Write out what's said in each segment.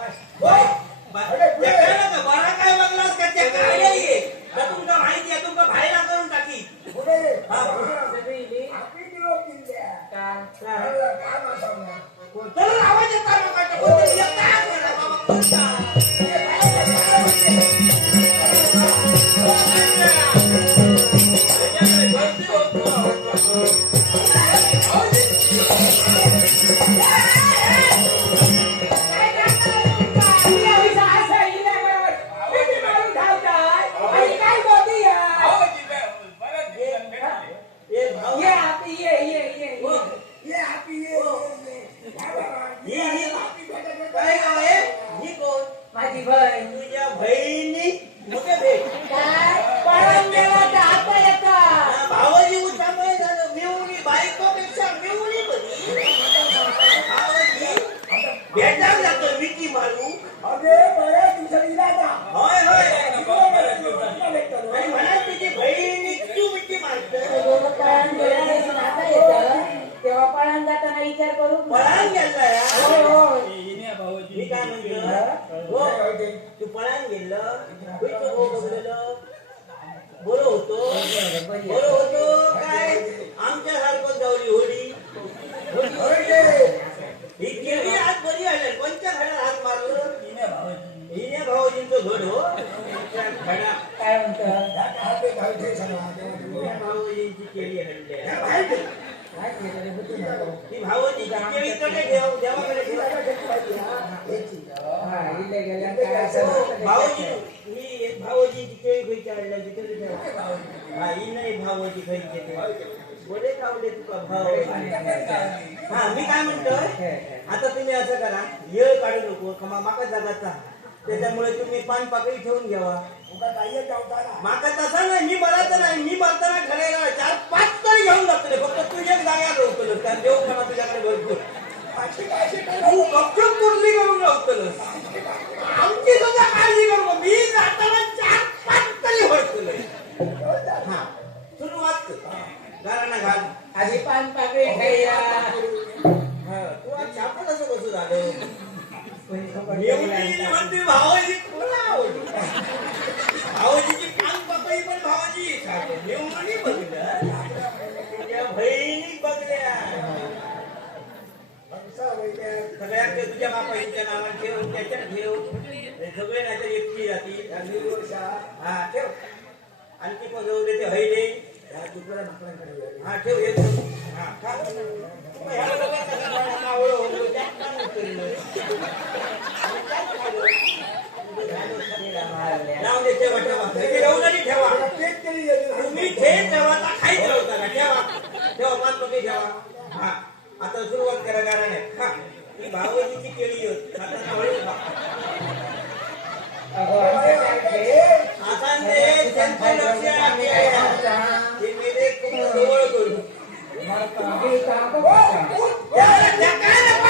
होय. बरा काय बघलास का? त्या काय तुमका माहिती आहे, तुमका बाहेर करून टाकी. कोणतं आवाज येत 48. मी काय म्हणतो हो. तू गेलं होय तू हो बघलेलं बरं होतो. बरं होतो. काय? आमच्या सारखं जावली होडी ही केली आज बरी आली. कोणत्या घरात हात मारलं? हिने भाऊजींचं घर हो. घडा. काय म्हणतं? हिने भाऊजींची केलं रे भावजी केळी खायची आणल्या नाही बोले कावले तुका भाव हा मी काय म्हणतोय आता तुम्ही असं करा येळ काढू नको खमा माका जागाचा त्याच्यामुळे तुम्ही पान पाकळी ठेवून घ्यावा माका तसा नाही मी मरायचं नाही मी मरताना ठरायला चार पाच तरी घेऊन जातो रे फक्त तू एक जागा राहतो कारण देव म्हणा तुझ्याकडे भरपूर. तू गपचूप कुठली करून राहतो आमची सुद्धा काळजी करू. मी जाताना चार पाच तरी भरतो हा. सुरुवात घराणा घाल आधी पान पाकळी खायला. हा, तू आज छापत असं कसं झालं कोणी खबर एवढी नाही. म्हणते भावाजी तुला आवडली. भावाजीची कान पपई पण भावाजी खाते. एवढी बघलं तुझ्या बहिणी बघल्या सगळ्यात ते तुझ्या बापाईच्या नावात ठेव त्याच्यात ठेव हे सगळे नाही तर एकटी जाती हा ठेव. आणखी पण जाऊ दे ते हैले हा ठेव एक हा नाव दे ठेवा ठेवा नये ठेवा तुम्ही ठे ठेवा तर खाईत ठेवता का ठेवा ठेवा ठेवा हा आता सुरुवात करा गाण्याने हा ही भावजीची केळी होत आता जवळ करू त्या काय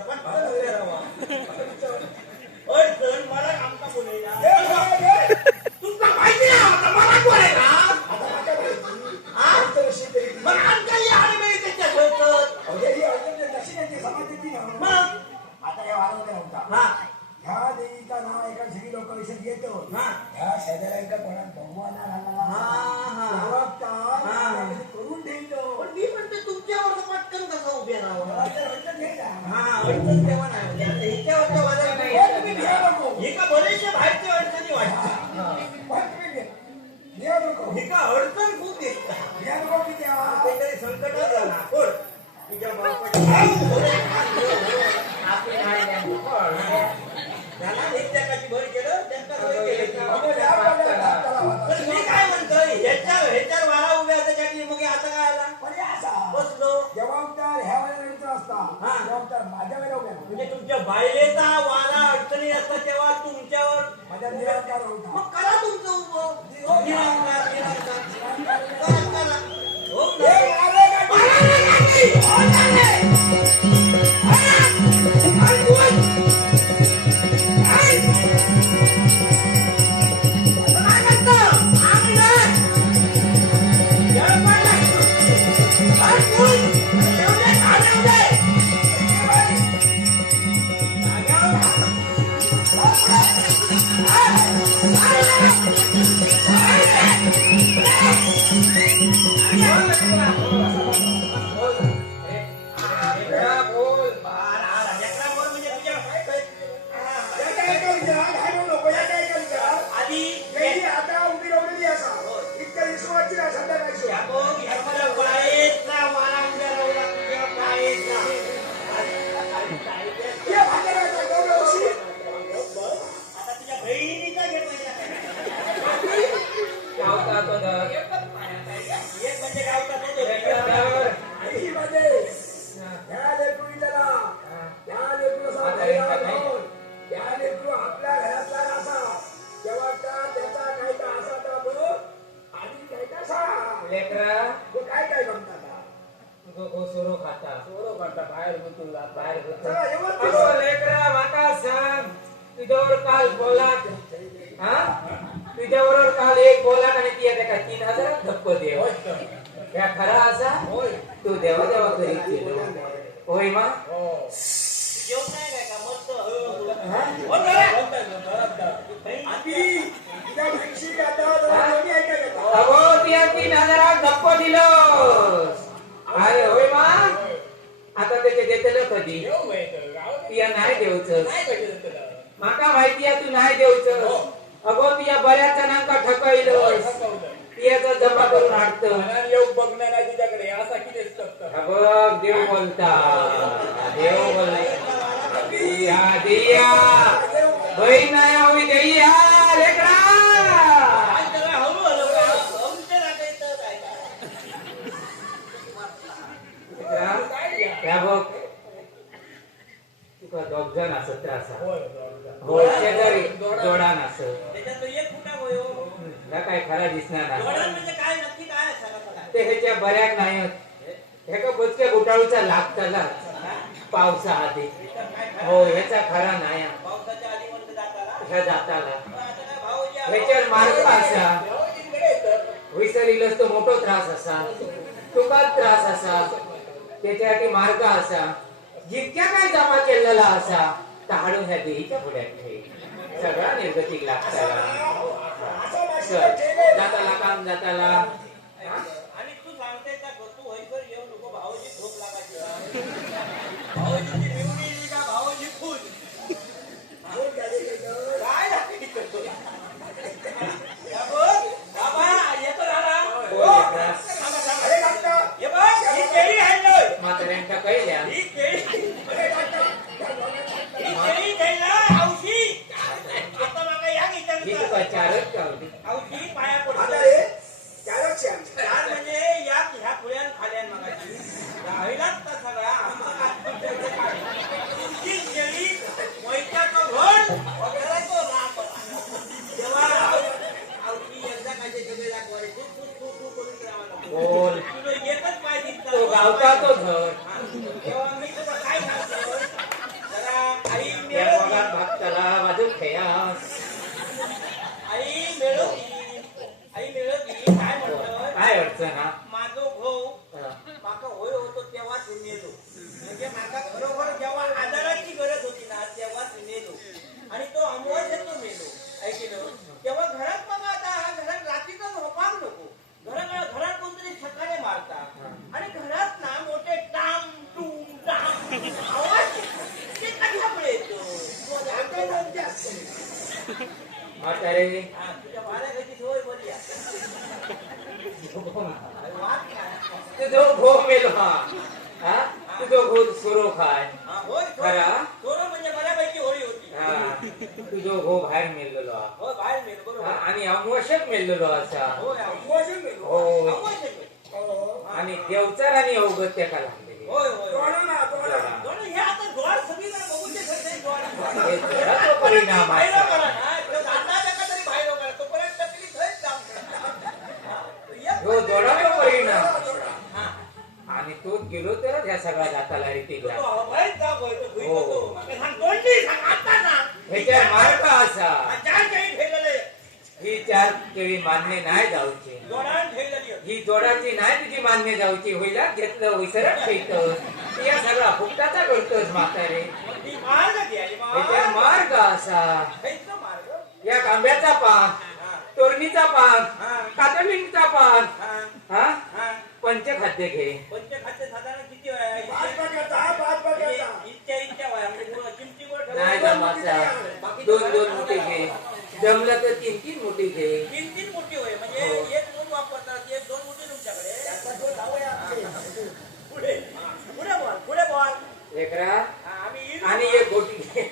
Kapan? Ah. का अडचण खूप दिसतात घ्या नको की त्या. काहीतरी संकटात झाला कोण तुझ्या बापाची त्याला एक भर केलं केली. मी काय म्हणतोय ह्याच्यावर ह्याच्यावर वारा उभ्या मग आता काय आला. बसलो जबाबदार ह्या वेळेला असता हा. जबाबदार माझ्या वेळेला. म्हणजे तुमच्या बायलेचा वारा अडचणी असतात तेव्हा होता मग करा तुमचं उभं निरंकार निरंकार बाहेर गुंतून जात बाहेर होतो. चला येवर अगो लेकरा माका सांग तुझ्यावर काल बोलात. हा? तुझ्याबरोबर काल एक बोलात आणि ती आता काय तीन हजार धप्प देव. या खरा असा? तू देवा देवा करीत गेलो होय मा? जेवण नाही काय का? मस्त. हळूहळू. हा? अगो ती तीन धप्प दिलं. अरे होय. आता त्याचे देतलं कधी तिया नाही देऊच माका माहिती आहे तू नाही देऊच अगो तिया बऱ्याच जणांका ठकवलं तियाचा जमा करून आणत. अगो देव बोलता. देव बोलता. दिया दिया. बहीण नाही हवी देया लेकरा आज जरा हळूहळू का? आमच्या राखायचं काय काय? लेकरा, त्या बघ जण असत त्रास हो शेजारी जोडान असत त्याच्यात तो एक फुटा होय हो. तुला काय खरा दिसणार नाही. म्हणजे काय नक्की काय. ते ह्याच्या बऱ्याक नाही ह्याका बोचक्या गुटाळूचा लागताला पावसा आधी काय? हो ह्याचा खरा नाही. पावसाच्या आधी म्हणतं जाताला. ह्या जाताला. पण आता काय भाऊजी आहो. ह्याच्यावर मार्ग असा. विसरिलच तो मोठो त्रास असा. तुका त्रास असा. त्याच्यासाठी मार्ग असा. जितक्या काय जमा केलेला असा ताळून ह्या देहीच्या पुढ्यात ठेव. सगळा निर्गतीक केलंय. जाताला काम जाताला आणि तू सांगते का तू होईकर येऊ नको भाऊजी झोप लागायची भाऊजीची निवडी येईल का भाऊजी फुल बोल काय रे केलं? काय लागते करतो या बघ, बाबा येतो दादा हो, लेकरा. थांबा, थांबा. अरे काका, हे बघ ही केळी आहे म्हाताऱ्यांका कळल्या ही केळी अरे काका, ही केळी खायला औषधी आता मागा या ही विचारता तुका चारच कावली औषधी पाया आता पडतो हे चारच आहे आमचे. चार म्हणजे या ह्या फुल्यान खाल्यान मगाची राहिलाच तर सगळा तुमची केळी मैत्याचं घड वगैरे तो राग तेव्हा औषधी एकदा कायचे सगळे दाखवायचे तू तू तू करून राहावा बोल तुला एकच पाय दिसतात तो गावता तो घर हा. तेव्हा मी तुला काय सांगतो रे हा, तुझ्या माऱ्याकडची सवय बरी आहे. अरे वाट काय? तुझो घो मेलो हा तुझो घो खाय खरा? सोरो म्हणजे बऱ्यापैकी होळी होती. हा तुझो घो बाहेर मेललेलो हा बाहेर मेलो, आणि अमोशक मेललेलो असा हो आणि देवचार आणि अवगत त्या काला होय, होय. हे आता आहे, तो जोराचा परिणाम आणि तो गेलो तरच ह्या सगळ्या जाताला हो. ह्याच्या मार्ग असा. हा, चार केळी. ही मान्य नाही जाऊची. ही जोडाची नाही तुझी मान्य जाऊची. होईला घेतलं विसरत ठेवत या सगळा फुकटाचा करतोस म्हातारे. ह्याच्या मार्ग. असा. या कांब्याचा पान. तोरणीचा पान कातलिंगचा पान. हा. पंचखाद्य घे. पंचखाद्य साधारण किती इतक्या वया म्हणजे नाही जमाचा दोन दोन मोठे घे. जमलं तर तीन तीन मोठी घे. तीन तीन मोठी होय म्हणजे हो. एक दोन वापरतात एक दोन मोठी तुमच्याकडे आता तो जाऊया आमचे. पुढे पुढे बोल पुढे बोल एकरा हा, आम्ही इलो आणि एक गोटी घे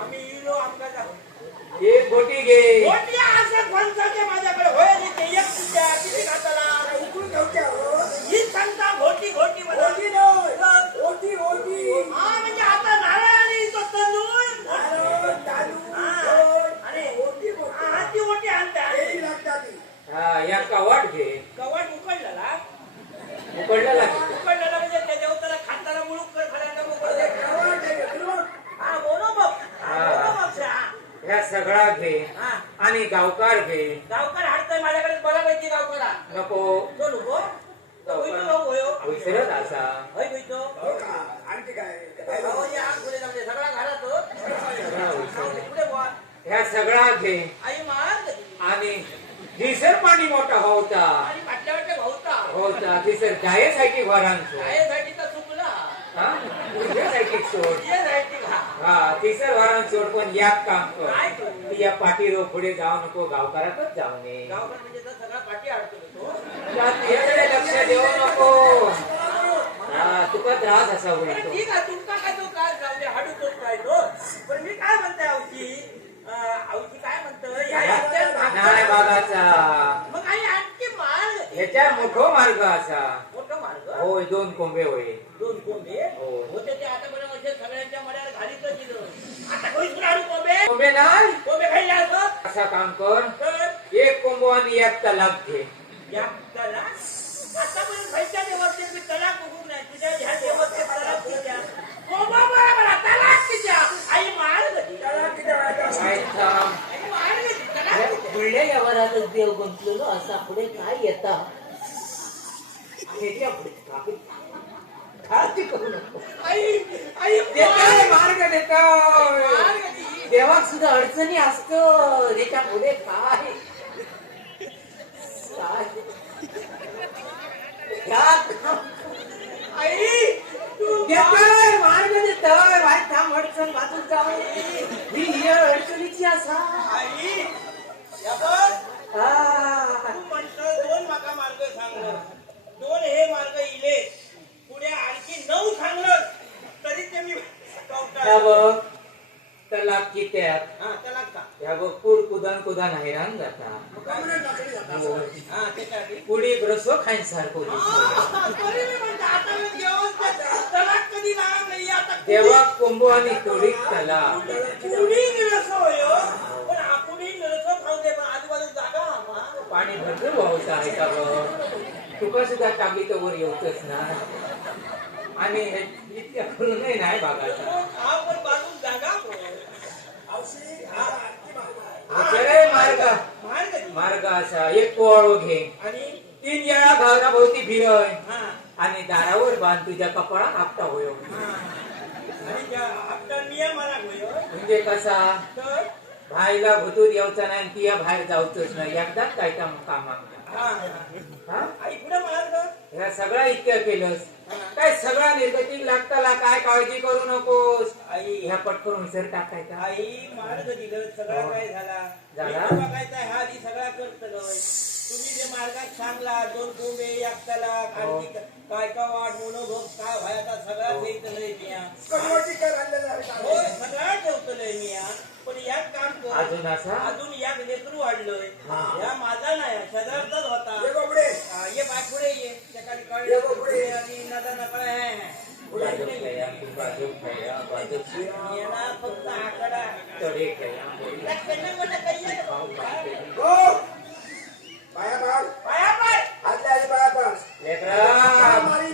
आम्ही इलो आमका जाऊ एक गोटी घे मोठी असं फणसाचे माझ्याकडे होय आणि ते एक तुझ्या किती खाताला उकळून ठेवत्या, हो. ही सांगता घोटी घोटी मला ओटी नाही. ओटी, ओटी. हा म्हणजे आता नारळ आणि तो तांदूळ नारळ, तांदूळ, हा. गोड. आणि ओटी, ओटी. हा ती मोठी आणता केळी लागतात ती. हा या कवाट घे कवाट उकडलेला उकडला लागेल उकडलेला म्हणजे त्याच्या त्याला खाताना मुळूक कर खाण्याचा अरे, मोकळं खावा ते, बरोबर. हा बोलो बघ हा हा. बोलो बघ शा. ह्या सगळा घे हा. आणि गावकार घे. गावकर हाडतोय माझ्याकडे बघा पाहिजे गावकरा नको. तो नको तो होईतो नको होयो विसरत असा. होय होईतो हो का? आणखी काय? काय अहो, या आग पुढे जाऊ दे. सगळा घरात हो. सगळा विसरत. पुढे बोल ह्या सगळा घे. आई मार आणि घिसर पाणी मोठा होता. आणि भाऊता होता. घिसर जायसाठी वरांचो. शाळेसाठी तर चुकला. हा? तुझ्यासाठी सोड. ये हा तिसर वरान सोड पण याक काम काय कर? करू? ती या पाठीरो पुढे जाऊ नको गावकरातच जाऊ नये. गावकर म्हणजे तर सगळा पाठी अडकतो तो. त्या तिच्याकडे लक्ष देऊ नको. हा तुका त्रास असा बरं, होईल ठीक आहे तुमचा काय तो काय जाऊ दे हाडू तोच राहतो पण मी काय म्हणते आवची आवची काय म्हणतोय ह्या रस्त्यात नाही भागतात. बागाचा मग आणि आणखी मार्ग. ह्याच्या मोठो मार्ग असा. मोठं मार्ग? होय दोन कोंबे होय दोन कोंबे हो. होते ते आता बरं म्हणजे सगळ्यांच्या मड्यावर घालीतच दिलं आता कोणी काढू कोंबे नाही कोंबे खायला असत असा काम कर. एक कोंबो आणि एक तलाक घे. या तला आतापर्यंत खायच्या देवस्थेत मी तलाक बघून नाही तुझ्या ह्या देवस्थेत तलाक तिच्या कोंबा बरोबर तलाक तिच्या आई मार तलाक तिच्या. पुढल्या व्यवहारातच देव गुंतलेलो असा पुढे काय येता. खाती करू नको. आई आई देतोय, मार्ग देतोय. देवाक सुद्धा अडचणी असतो. त्याच्या पुढे काय? अडचण बाजून जाऊ. ही अडचणीची असा आई! म्हणतो दोन माका मार्ग सांगलं दोन हे मार्ग इले पुढे आणखी नऊ सांगलं तरी ते मी ह्या कवटाळलो. बघ तलाक कित्याक हा त्याला का? ह्या बघ पूर कुदान कुदान हैराण जाता कमरेत टाकली जातात. हो. हा त्याच्यासाठी? पुढे ग्रसो खाईन सारखो दिसतो तरी मी म्हणते आता मी व्यवस्थित तलाक कधी लागणार नाही आता तेव्हा कोंबो आणि तोडीक तलाक. पुढी निरस हो. पण आपुढी निरस खाऊ दे पण आजूबाजू जागा आम्हा पाणी भरपूर वाहूचा आहे का बघ? तुका सुद्धा टाकली तर वर येऊच ना. आणि इतक्या करूनही नाही बागाचा हा पण बाजू जागा होय. औषधी, हा, आणखी मागवा. विचारे मार्ग मार्ग असा एक पोवाळो घे. आणि तीन वेळा घराभोवती फिरय. हा. आणि दारावर बांध तुझ्या कपाळात आपटा होयो. म्हणजे कसा? भाईला भुतूर यायचा नाही आणि तिया बाहेर जाऊचच नाही. एकदाच काय काम कामाक हा हा. हा ह्या सगळं इतकं केलंस काय सगळं निर्गती लागताला काय काळजी करू नकोस आई ह्या पटकरून विसर टाकायचा आई मार्ग दिलं सगळं काय झाला झाला? मी बघायचा हा आधी सगळा करत तुम्ही जे मार्गात सांगला दोन कोंबे एकट्याला हो. काय काय वाट मनोभोग काय व्हायचा सगळा ठेवतलंय मी या. कटवटी कर आणलेला आहे का? होय सगळा ठेवतलंय मी. पण यात काम कर अजून असा अजून यात लेकरू वाढलोय हा. या माझा नाही शेजारचाच होता ये हा, बाय पुढे ये ये कळले पुढे. आणि नका नका हे, हे. पुढे बाजूक नाही. खेळा, तू बाजूक खेळा, बाजूक खेळा. ये ना फक्त आकडा तडे खेळा, केलं मोठं काही आहे? हो पाया पाड पाया पाय. आतल्या आधी पाया पाड लेकरा, मारी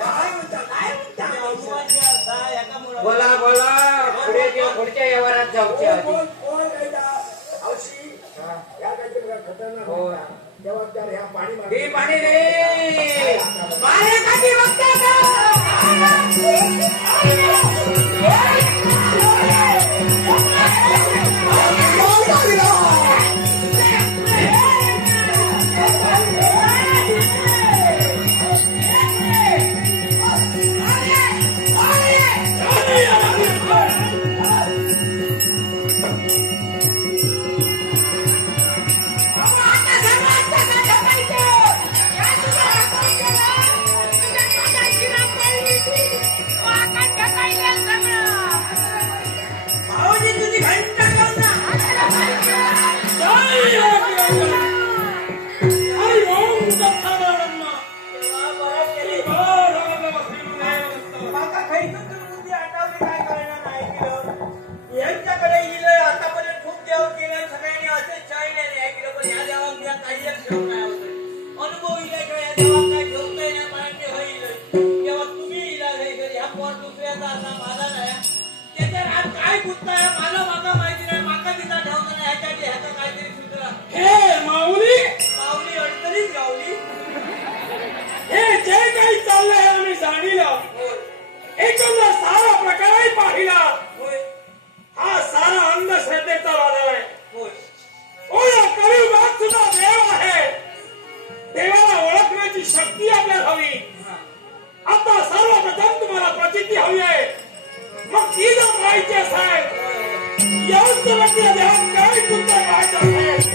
काय म्हणता काय म्हणता एका मुळावर- बोला बोला पुढे पुढच्या व्यवहारात जाऊच्या आधी कोण कोण राहिला औशी या काहीतरी खतरनाक हो. होता. जबाबदार ह्या पाणी मारून- हे पाणी रे असा माझा नाही त्याच्यात आज काय गुंतताय मला माका माहिती नाही. माका तिथं ठेवतो नाही. ह्याच्यात ह्याचं काहीतरी सुचला हे माऊली! माऊली अडचणीत गावली. हे जे काही चाललंय आम्ही जाणीला. एकंदर सारा प्रकारही पाहिला. हा सारा अंधश्रद्धेचा वादळ आहे. या कलियुगात सुद्धा देव आहे. देवाला ओळखण्याची शक्ती आपल्याला हवी. हा. आता सर्वप्रथम तुम्हाला प्रचिती हवी आहे. मग ती जर पाहायची असेल योग्य व्यक्ती देवात काय तुमचं पाहायचं असेल?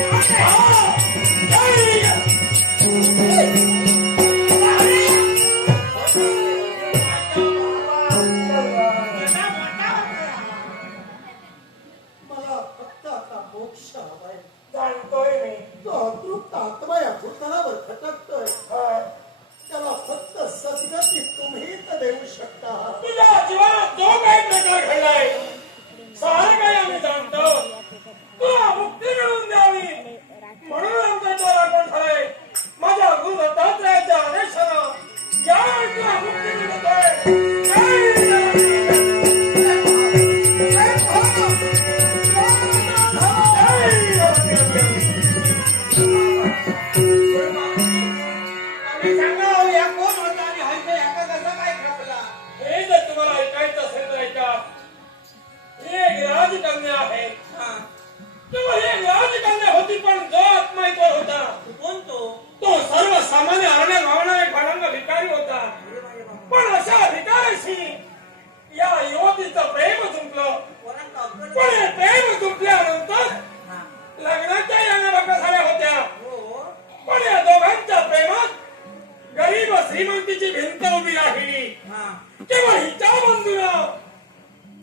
केवळ हिच्या बंधूनं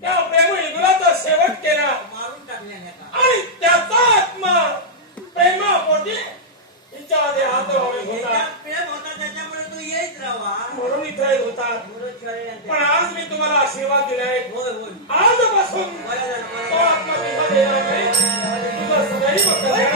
त्या प्रेम युगुलाचा शेवट केला. मारून टाकल्या ह्याका आणि त्याचा आत्मा प्रेमापोटी हिच्या हात. प्रेम होता त्याच्यामुळे तू येत राहा म्हणून इथे होता. पण आज मी तुम्हाला आशीर्वाद दिलाय. आजपासून तो. आत्मा तुझा देणार नाही तुझं सदैव कल्याण.